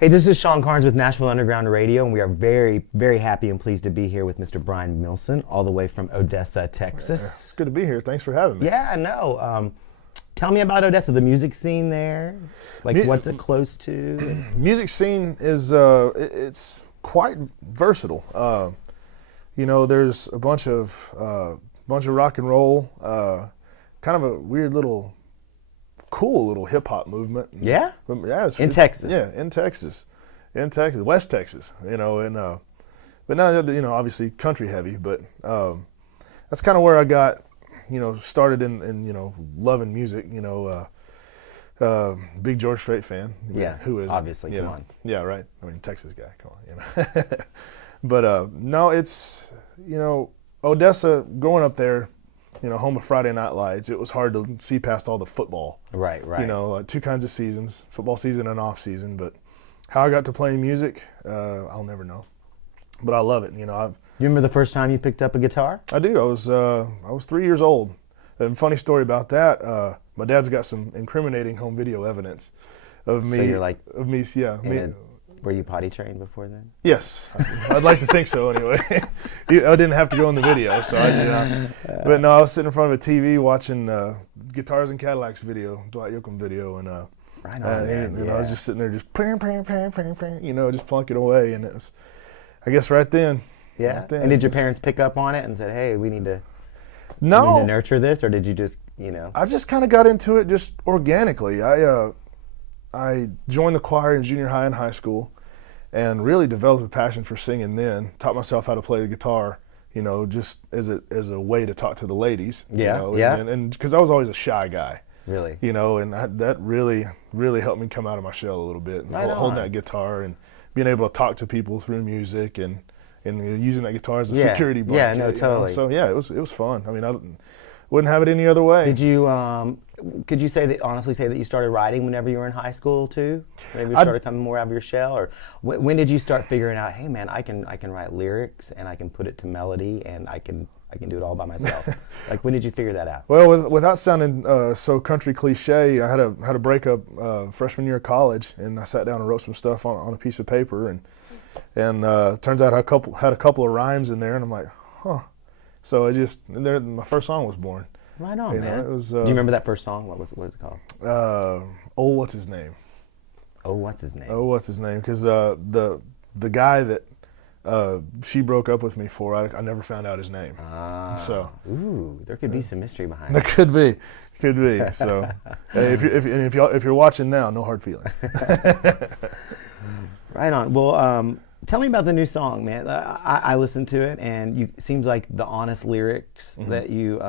Hey, this is Shawn Carnes with Nashville Underground Radio, and we are very, very happy and pleased to be here with Mr. Brian Milson, all the way from Odessa, Texas. It's good to be here. Thanks for having me. Yeah, no. Tell me about Odessa, the music scene there. Like, what's it close to? Music scene is it's quite versatile. There's a bunch of rock and roll, kind of a weird little, cool little hip hop movement. Yeah? Yeah. In Texas. Yeah, in Texas, West Texas. But now obviously country heavy, but that's kind of where I got started in loving music. Big George Strait fan. Yeah. Who is obviously? Come on. Yeah, right. I mean, Texas guy. Come on. But no, it's Odessa. Growing up there, home of Friday Night Lights, it was hard to see past all the football. Right. Two kinds of seasons: football season and off season. But how I got to playing music, I'll never know. But I love it. You remember the first time you picked up a guitar? I do. I was 3 years old. And funny story about that. My dad's got some incriminating home video evidence of me. So you're like, of me, yeah. Were you potty trained before then? Yes, I'd like to think so. Anyway, I didn't have to go in the video, so I did. But no, I was sitting in front of a TV watching Guitars and Cadillacs video, Dwight Yoakam video, and right on, man. And I was just sitting there, just just plunking away, and it was, I guess, right then. Yeah. Right then, and did your parents pick up on it and said, "Hey, we need to nurture this," or did you just, I just kind of got into it just organically. I joined the choir in junior high and high school, and really developed a passion for singing then. Taught myself how to play the guitar, just as a way to talk to the ladies. And because I was always a shy guy. Really? And that really, really helped me come out of my shell a little bit. Right holding that guitar and being able to talk to people through music and using that guitar as a security blanket. Yeah, no, totally. So yeah, it was fun. I mean, I wouldn't have it any other way. Did you? Could you honestly say that you started writing whenever you were in high school too? Maybe you started coming more out of your shell, or when did you start figuring out, hey man, I can write lyrics and I can put it to melody and I can do it all by myself? Like, when did you figure that out? Well, without sounding so country cliche, I had a breakup freshman year of college, and I sat down and wrote some stuff on a piece of paper, and turns out I had a couple of rhymes in there, and I'm like, huh. So my first song was born. Right on, man. It was, do you remember that first song? What was it called? Oh, what's his name? Oh, what's his name? Oh, what's his name? Because the guy that she broke up with me for, I never found out his name. So there could be some mystery behind there it. Could be. So if you're watching now, no hard feelings. Right on. Well, tell me about the new song, man. I listened to it, and it seems like the honest lyrics that you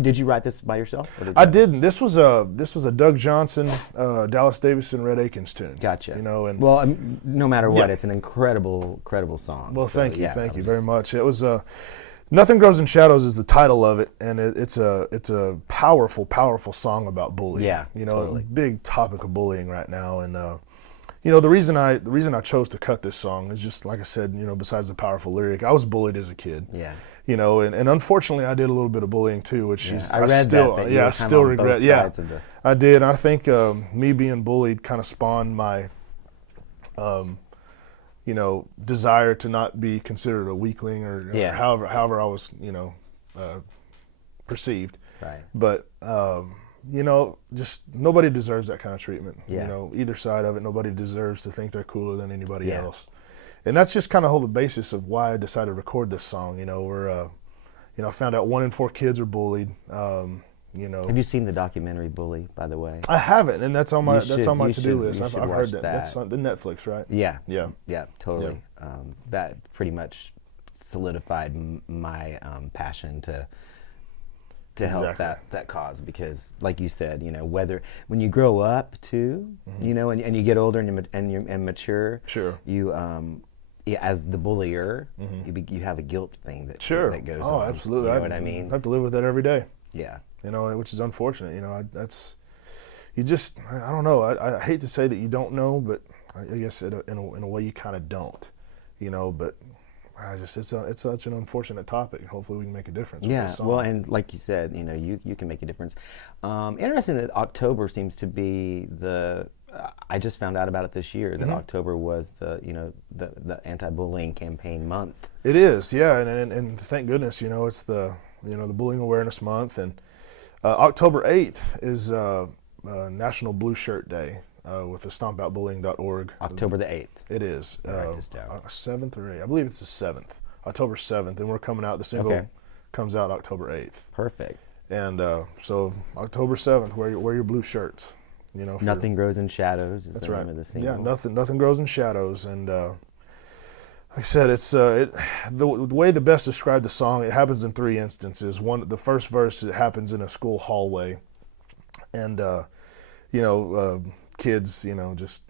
did. You write this by yourself? Or I didn't. This was a Doug Johnson, Dallas Davidson, Red Akins tune. Gotcha. And well, no matter what, it's an incredible song. Well, thank you very much. It was Nothing Grows in Shadows is the title of it, and it's a powerful song about bullying. Yeah, totally. A big topic of bullying right now, and. The reason I chose to cut this song is just, like I said, besides the powerful lyric, I was bullied as a kid. Yeah. And unfortunately I did a little bit of bullying too, which is I still regret. Yeah, I did. I think me being bullied kind of spawned my, desire to not be considered a weakling or however I was, perceived. Right. But just nobody deserves that kind of treatment. Yeah. Either side of it, nobody deserves to think they're cooler than anybody else. And that's just kind of the basis of why I decided to record this song. Where, I found out 1 in 4 kids are bullied. Have you seen the documentary Bully, by the way? I haven't, and that's on my to-do list. I've heard that. That's on the Netflix, right? Yeah. Yeah, totally. Yeah. That pretty much solidified my passion to help that cause, because like you said, when you grow up too, and you get older and mature, sure, you as the bullier, you have a guilt thing that goes on. Oh, absolutely. You know what I mean? I have to live with that every day. Yeah. Which is unfortunate. I don't know. I hate to say that you don't know, but I guess in a way you kind of don't. But it's such an unfortunate topic. Hopefully we can make a difference. Yeah, well, and like you said, you can make a difference. Interesting that October seems to be I just found out about it this year that Mm-hmm. October was the anti-bullying campaign month. It is, yeah, and thank goodness, it's the the Bullying Awareness Month, and October 8th is National Blue Shirt Day with the StompOutBullying.org. October the 8th. It is. Write this down. 7th or 8th. I believe it's the 7th. October 7th, and we're coming out. The single Okay. comes out October 8th. Perfect. And so October 7th, wear your blue shirts. Nothing grows in shadows is That's the right. name of the single. Yeah, nothing grows in shadows, and like I said, it's the way the best described the song. It happens in 3 instances. The first verse, it happens in a school hallway, and kids, just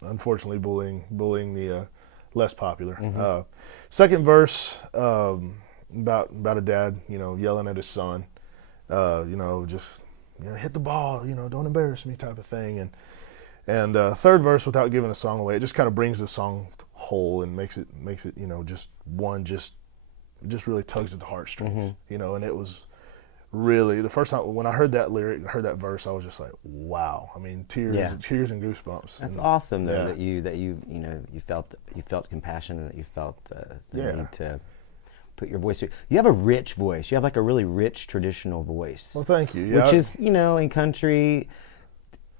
unfortunately bullying the less popular. Mm-hmm. Second verse, about a dad, yelling at his son, just hit the ball, don't embarrass me, type of thing, and third verse, without giving the song away, it just kind of brings the song whole and makes it just really tugs at the heartstrings, and it was really the first time when I heard that verse, I was just like, wow. I mean, tears and goosebumps. That's and, awesome though, yeah. that you felt compassion, and that you felt the need to put your voice through. You have a rich voice. You have like a really rich traditional voice. Well, thank you. Yeah, which is, in country,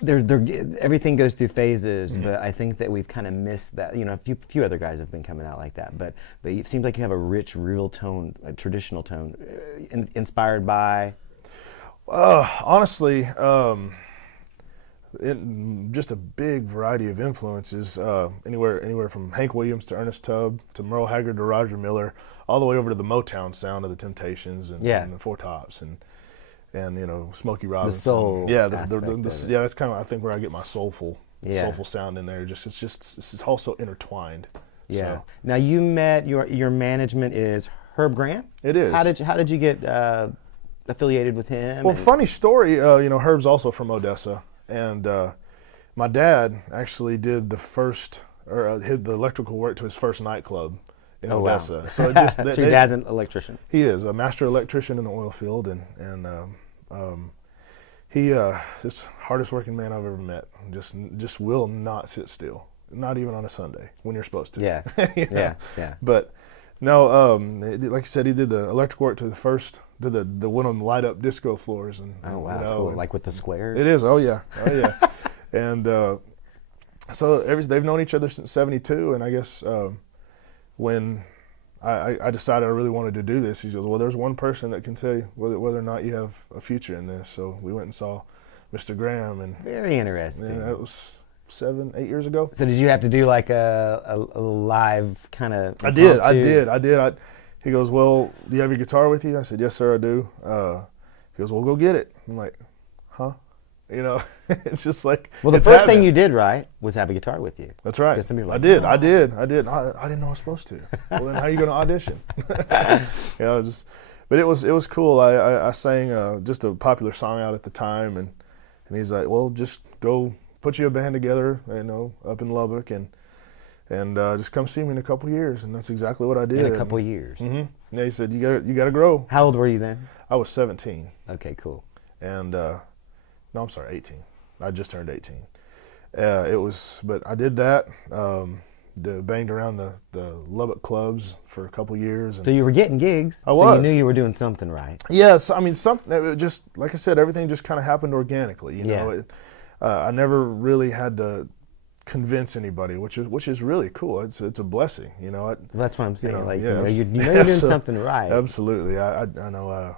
everything goes through phases, but I think that we've kind of missed that. A few other guys have been coming out like that, but it seems like you have a rich, real tone, a traditional tone, inspired by. Honestly, just a big variety of influences. Anywhere from Hank Williams to Ernest Tubb to Merle Haggard to Roger Miller, all the way over to the Motown sound of the Temptations and the Four Tops and Smokey Robinson. The soul. That's kind of, I think, where I get my soulful sound in there. It's also intertwined. Yeah. So. Now you met your management is Herb Grant. It is. How did you get affiliated with him? Well, funny story. Herb's also from Odessa, and my dad actually did the electrical work to his first nightclb in Odessa. Wow. So it just so your dad's an electrician. He is a master electrician in the oil field, and he this hardest working man I've ever met. Just will not sit still, not even on a Sunday when you're supposed to. Yeah, yeah. But no, like I said, he did the electrical work to the one of them light up disco floors, and Oh wow, cool. Like with the squares. It is. Oh yeah. And so they've known each other since '72, and I guess when I decided I really wanted to do this, he goes, well, there's one person that can tell you whether or not you have a future in this. So we went and saw Mr. Graham, and very interesting. And that was 7-8 years ago. So did you have to do like a live kind of? I did. He goes, well, do you have your guitar with you? I said, yes, sir, I do. He goes, well, go get it. I'm like, huh? It's just like. Well, the first thing you did, right, was have a guitar with you. That's right. Because some people are I like, did. "Oh." I didn't know I was supposed to. Well, then how are you going to audition? But it was cool. I sang just a popular song out at the time, and he's like, well, just go put you a band together, up in Lubbock, and just come see me in a couple years, and that's exactly what I did. In a couple years. Mm-hmm. Yeah, he said, you got to grow. How old were you then? I was 17. Okay, cool. And no, I'm sorry, 18. I just turned 18. But I did that. Banged around the Lubbock clubs for a couple years. And so you were getting gigs. I so was. You knew you were doing something right. Yes, I mean, just like I said, everything just kind of happened organically. I never really had to convince anybody, which is really cool. It's a blessing. That's what I'm saying. You're doing something right. Absolutely. I know.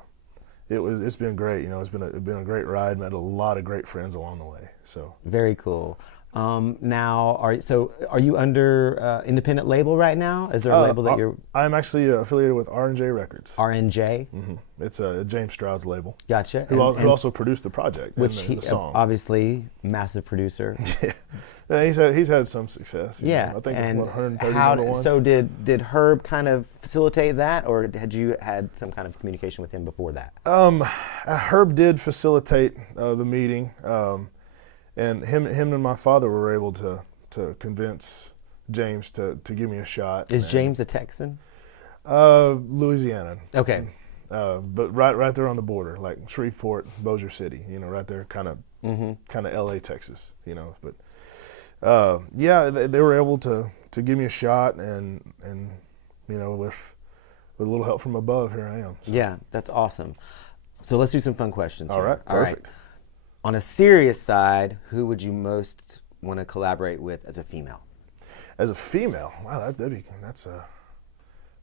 It's been great. It's been a great ride. Met a lot of great friends along the way. So very cool. Now, are you under independent label right now? Is there a label that you're? I'm actually affiliated with R&J Records. R&J. Mm-hmm. It's James Stroud's label. Gotcha. Who also produced the project, which the song. Obviously massive producer. Yeah, he's had some success. Yeah, I think and it's 130 so did Herb kind of facilitate that, or had you had some kind of communication with him before that? Herb did facilitate the meeting, and him and my father were able to convince James to give me a shot. Is James a Texan? Louisiana. Okay. But right there on the border, like Shreveport, Bossier City, right there, kind of kind of L.A., Texas, But yeah, they were able to give me a shot, and with a little help from above, here I am. So. Yeah, that's awesome. So let's do some fun questions. All right, perfect. On a serious side, who would you most want to collaborate with as a female? As a female, wow,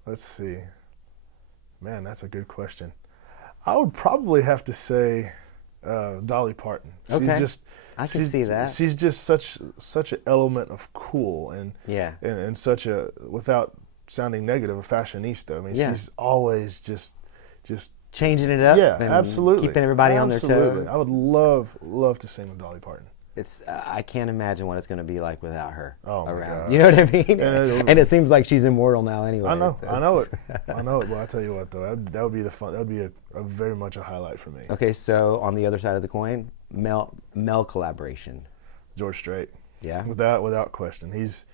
let's see. Man, that's a good question. I would probably have to say Dolly Parton. Okay, I can see that. She's just such an element of cool and such a, without sounding negative, a fashionista. I mean, she's always just changing it up. Yeah, and absolutely. Keeping everybody on their toes. I would love to sing with Dolly Parton. I can't imagine what it's going to be like without her around. Gosh. You know what I mean? And it seems like she's immortal now anyway. I know, so. I know it. Well, I tell you what, though, that would be the fun. That would be a very much a highlight for me. Okay, so on the other side of the coin, Mel collaboration. George Strait. Yeah. Without question, he's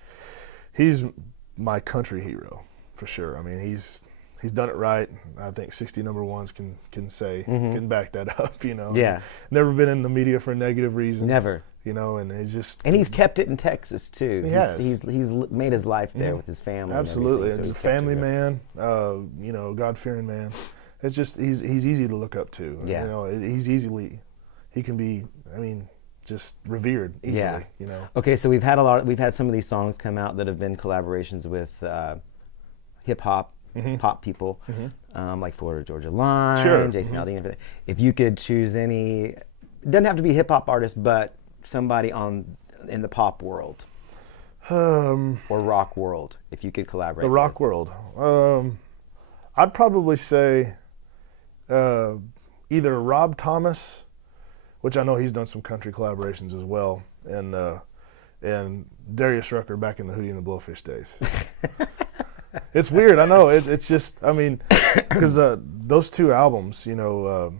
my country hero for sure. I mean, he's done it right. I think 60 number ones can can back that up. Yeah. Never been in the media for a negative reason. Never. And he's kept it in Texas too. He has. He's made his life there with his family. Absolutely, and he's a family man. God-fearing man. It's just he's easy to look up to. Yeah. He can be. I mean, just revered easily. Yeah. Okay, so we've had some of these songs come out that have been collaborations with hip hop. Pop people, like Florida Georgia Line, Jason Aldean. If you could choose any, it doesn't have to be a hip hop artist, but somebody in the pop world or rock world, if you could collaborate. The rock world, I'd probably say either Rob Thomas, which I know he's done some country collaborations as well, and Darius Rucker back in the Hootie and the Blowfish days. It's weird, I know. It's just, I mean, because those two albums, the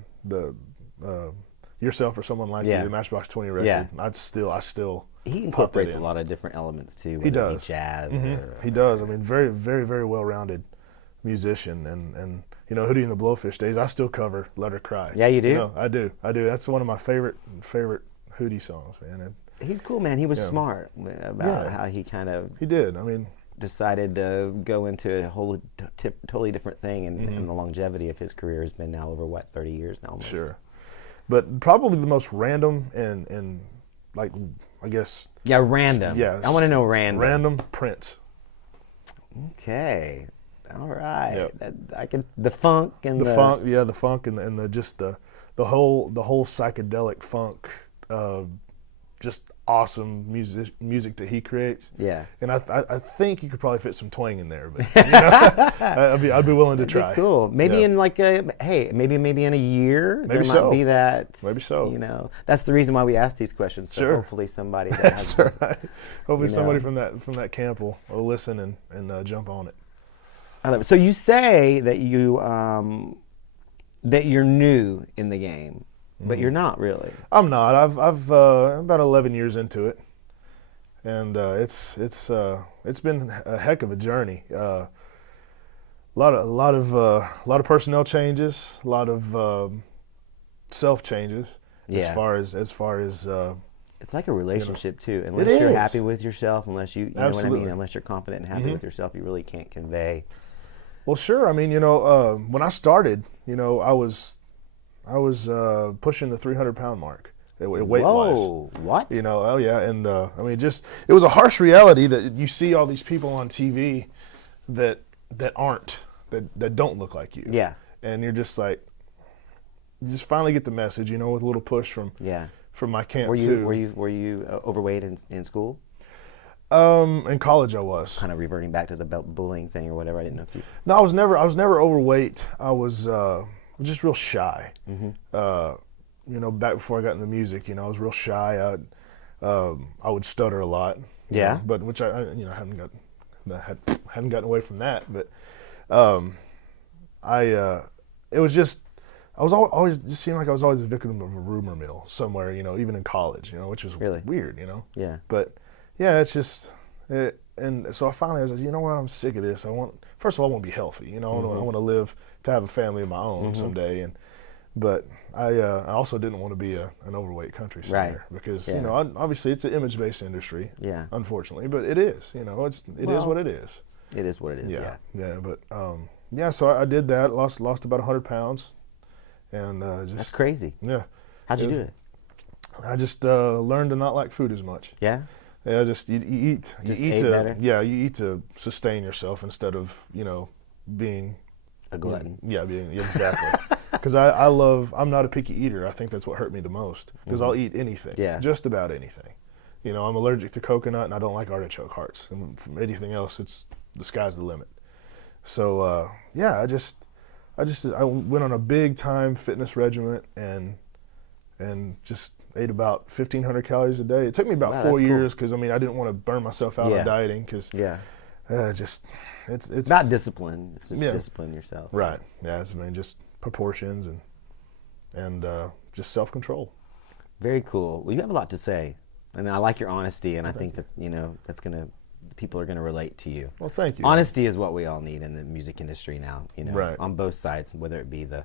Yourself or Someone Like You, the Matchbox 20 record, I still. He incorporates a lot of different elements too. He does. Jazz. He does. I mean, very, very, very well-rounded musician, and Hootie and the Blowfish days. I still cover "Let Her Cry." Yeah, you do. I do. That's one of my favorite Hootie songs, man. He's cool, man. He was smart about how he kind of. He did. I mean. Decided to go into a whole totally different thing, and the longevity of his career has been now over 30 years now almost. Sure, but probably the most random and like, I guess. Yeah, random. Yeah, I want to know random. Random Prince. Okay, all right. Yep. The funk and the funk. Yeah, the funk and the whole psychedelic funk. Just awesome music that he creates. Yeah. And I think you could probably fit some twang in there, but I'd be willing to try. Cool. Maybe in maybe in a year maybe there might be that. Maybe so. That's the reason why we ask these questions. So hopefully somebody that has hopefully somebody from that camp will listen and jump on it. I love it. So you say that that you're new in the game. But you're not really. I'm not. I'm about 11 years into it, and it's been a heck of a journey. A lot of personnel changes, a lot of self changes. Yeah. As far as it's like a relationship too. Unless you're happy with yourself, unless you know what I mean. Unless you're confident and happy with yourself, you really can't convey. Well, sure. I mean, when I started, I was pushing the 300-pound mark weight-wise. Whoa, what? And I mean, it was a harsh reality that you see all these people on TV that don't look like you. Yeah. And you're just like, you just finally get the message, with a little push from my camp too. Were you overweight in school? In college, I was kind of reverting back to the bullying thing or whatever. I didn't know if you. No, I was never overweight. I was just real shy. Back before I got into music, I was real shy. I would stutter a lot. Yeah. But which I hadn't gotten away from that. But it was just. I was always just seemed like I was always a victim of a rumor mill somewhere, even in college, which was really weird, Yeah. But yeah, it's just, and so I finally was like, you know what, I'm sick of this. First of all, I want to be healthy, I want to live to have a family of my own someday, and But I also didn't want to be an overweight country singer because you know obviously it's an image-based industry. Yeah. Unfortunately, but it is. You know, it is what it is. It is what it is. Yeah. Yeah. But so I did that. Lost about 100 pounds, and That's crazy. Yeah. How'd you do it? I just learned to not like food as much. Yeah. Yeah, just you eat. Just you eat ate to better? you eat to sustain yourself instead of being A glutton. being exactly. Because I'm not a picky eater. I think that's what hurt me the most. Because I'll eat anything. Yeah. Just about anything. You know, I'm allergic to coconut and I don't like artichoke hearts. And from anything else, the sky's the limit. So I went on a big time fitness regimen and just ate about 1,500 calories a day. It took me about 4 years because I didn't want to burn myself out on dieting because it's not discipline. It's just discipline yourself. Right. Yeah. Just proportions and just self-control. Very cool. Well, you have a lot to say, and I like your honesty, and I think that people are gonna relate to you. Well, thank you. Honesty is what we all need in the music industry now. Right. On both sides, whether it be the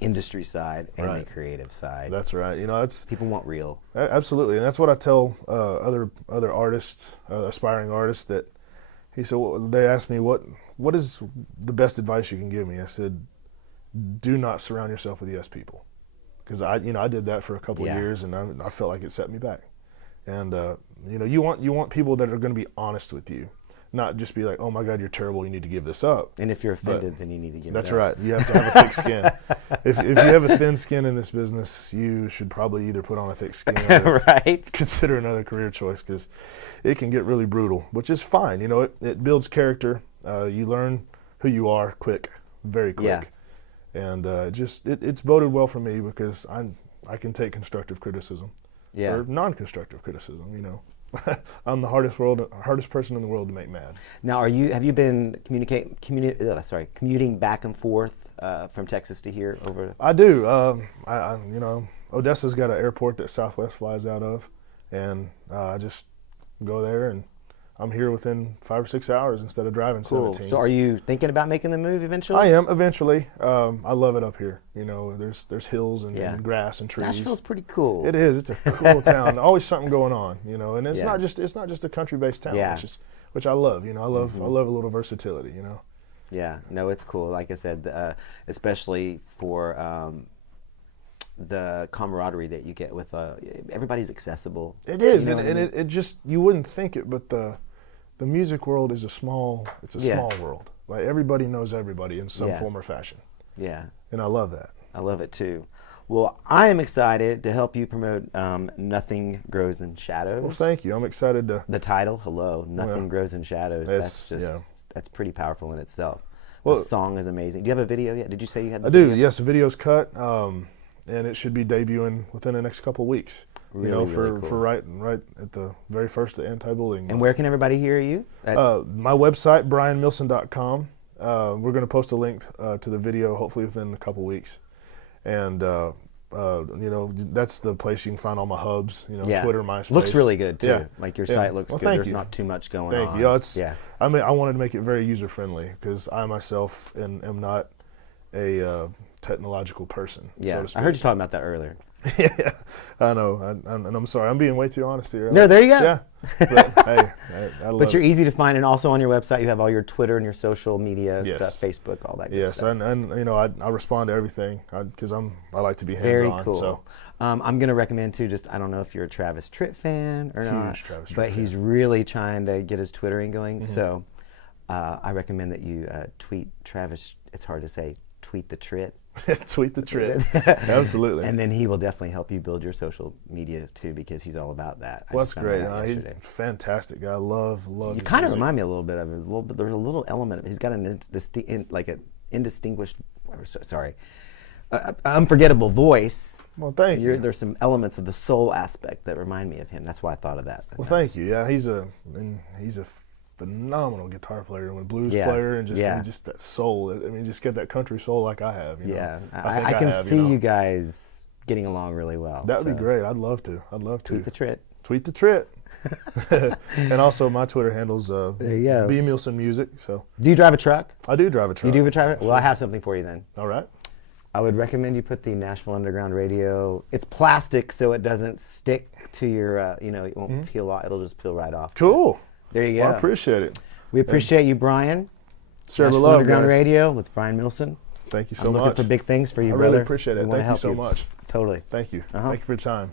industry side and the creative side. That's right. That's people want real. Absolutely, and that's what I tell other artists, aspiring artists. That they asked me what is the best advice you can give me. I said, do not surround yourself with yes people, because I did that for a couple of years and I felt like it set me back. And you want people that are going to be honest with you. Not just be like, oh my God, you're terrible, you need to give this up. And if you're offended, then you need to give it up. That's right. You have to have a thick skin. If you have a thin skin in this business, you should probably either put on a thick skin or consider another career choice, because it can get really brutal, which is fine. It builds character. You learn who you are very quick. Yeah. And it's boded well for me because I can take constructive criticism or non-constructive criticism, I'm the hardest person in the world to make mad. Now, have you been commuting back and forth from Texas to here over? I do. Odessa's got an airport that Southwest flies out of, and I just go there, and I'm here within 5 or 6 hours instead of driving 17. So, are you thinking about making the move eventually? I am eventually. I love it up here. There's hills and grass and trees. Nashville's pretty cool. It is. It's a cool town. Always something going on. And it's not just a country-based town, which I love. I love a little versatility. Yeah. No, it's cool. Like I said, especially for the camaraderie that you get with everybody's accessible. It is, and it just, you wouldn't think it, but the music world is a small world. Like, everybody knows everybody in some form or fashion. Yeah. And I love that. I love it too. Well, I am excited to help you promote Nothing Grows in Shadows. Well, thank you. I'm excited to. The title, Nothing Grows in Shadows. That's pretty powerful in itself. The song is amazing. Do you have a video yet? Did you say you had the video? I do, yes. The video's cut, and it should be debuting within the next couple of weeks. Really cool. For right at the very first of anti-bullying month. And where can everybody hear you? My website, brianmilson.com. We're going to post a link to the video hopefully within a couple weeks. And that's the place you can find all my hubs. Twitter, MySpace. Looks really good too. Yeah. Like your site looks good. There's not too much going on. Thank you. I wanted to make it very user friendly because I myself am not a technological person. Yeah, so to speak. I heard you talking about that earlier. Yeah, I know, and I'm sorry. I'm being way too honest here. There you go. Yeah, but hey, I love but you're easy to find, and also on your website you have all your Twitter and your social media stuff, Facebook, all that good stuff. Yes, and I respond to everything because I like to be hands-on. Very cool. So. I'm going to recommend too, I don't know if you're a Travis Tritt fan or not, but he's really trying to get his Twittering going. Mm-hmm. So I recommend that you tweet Travis. It's hard to say. Tweet the Tritt. Tweet the Tritt. Absolutely. And then he will definitely help you build your social media too, because he's all about that. Well, that's great. He's a fantastic guy. Love. You kind of remind me a little bit of him. There's a little element of. He's got an unforgettable voice. Well, thank you. There's some elements of the soul aspect that remind me of him. That's why I thought of that. Well, thank you. Yeah, he's a phenomenal guitar player and blues player, and just that soul. Just get that country soul like I have. Yeah, I can see you guys getting along really well. That would be great. I'd love to. Tweet the Tritt. Tweet the Tritt. And also my Twitter handle's there you go. B Milson Music. So. Do you drive a truck? I do drive a truck. You do drive a truck? Well, I have something for you then. All right. I would recommend you put the Nashville Underground Radio. It's plastic, so it doesn't stick to your, it won't peel off. It'll just peel right off. Cool. There you go. Well, I appreciate it. We appreciate you, Brian. Share the Nashville love, Underground guys. Radio with Brian Milson. Thank you so I'm much. looking for big things for you, I brother. really appreciate it. We wanna Thank you help so much. Totally. Thank you. Uh-huh. Thank you for your time.